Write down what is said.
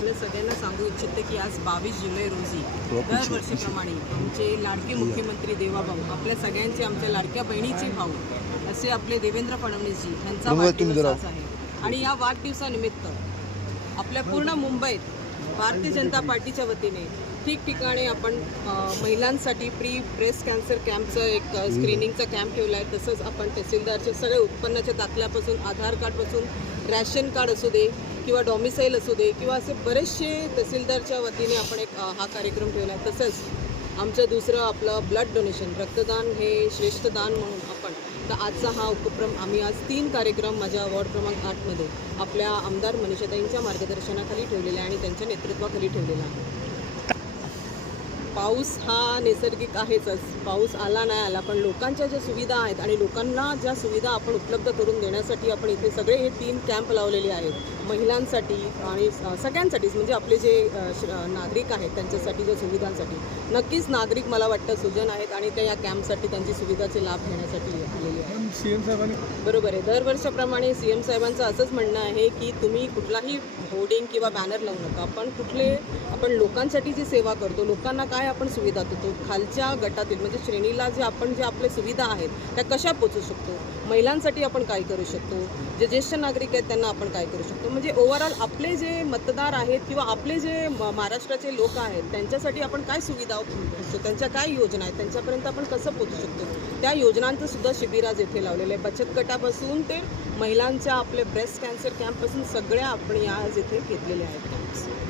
आपल्या सगळ्यांना सांगू इच्छिते की आज 22 जुलै रोजी दरवर्षीप्रमाणे आमचे लाडके मुख्यमंत्री देवाभाऊ, आपल्या सगळ्यांचे, आमच्या लाडक्या बहिणीचे भाऊ असे आपले देवेंद्र फडणवीसजी यांचा वाढदिवस आज आहे. आणि या वाढदिवसानिमित्त आपल्या पूर्ण मुंबईत भारतीय जनता पार्टीच्या वतीने ठिकठिकाणी आपण महिलांसाठी प्री ब्रेस्ट कॅन्सर कॅम्पचं एक स्क्रीनिंगचा कॅम्प ठेवला आहे. तसंच आपण तहसीलदारचे सगळे उत्पन्नाच्या दाखल्यापासून आधार कार्डपासून रॅशन कार्ड असू दे किंवा डॉमिसाईल असू दे किंवा असे बरेचसे तहसीलदारच्या वतीने आपण एक हा कार्यक्रम ठेवला आहे. तसंच आमचं दुसरं आपलं ब्लड डोनेशन, रक्तदान हे श्रेष्ठ दान म्हणून आपण तर आजचा हा उपक्रम आम्ही आज 3 कार्यक्रम माझ्या वॉर्ड क्रमांक 8मध्ये आपल्या आमदार मनीषाताईंच्या मार्गदर्शनाखाली ठेवलेला आहे आणि त्यांच्या नेतृत्वाखाली ठेवलेला आहे. पाऊस हा नैसर्गिक आहेच, पाऊस आला नाही आला, पण लोकांच्या ज्या सुविधा आहेत आणि लोकांना ज्या सुविधा आपण उपलब्ध करून देण्यासाठी आपण इथे सगळे हे 3 कॅम्प लावलेले आहेत. महिलांसाठी आणि सगळ्यांसाठीच, म्हणजे आपले जे नागरिक आहेत त्यांच्यासाठी, ज्या सुविधांसाठी नक्कीच नागरिक मला वाटतं सुजन आहेत आणि ते या कॅम्पसाठी त्यांची सुविधाचे लाभ घेण्यासाठी आलेले आहेत. सीएम साहेबांनी बरोबर आहे, दरवर्षाप्रमाणे सीएम साहेबांचं असंच म्हणणं आहे की तुम्ही कुठलाही होर्डिंग किंवा बॅनर लावू नका, आपण लोकांसाठी जी सेवा करतो, लोकांना काय आपण सुविधा देतो, खालच्या गटातील म्हणजे श्रेणीला जे आपले सुविधा आहेत त्या कशा पोचू शकतो, महिलांसाठी आपण काय करू शकतो, जे ज्येष्ठ नागरिक आहेत त्यांना आपण काय करू शकतो, म्हणजे ओव्हरऑल आपले जे मतदार आहेत किंवा आपले जे महाराष्ट्राचे लोक आहेत त्यांच्यासाठी आपण काय सुविधा पोचतो, त्यांच्या काय योजना आहेत त्यांच्यापर्यंत आपण कसं पोचू शकतो, त्या योजनांचं सुद्धा शिबिर आज येथे लावलेलं आहे. बचत गटापासून ते महिलांच्या आपले ब्रेस्ट कॅन्सर कॅम्पपासून सगळ्या आपण आज इथे घेतलेल्या आहेत.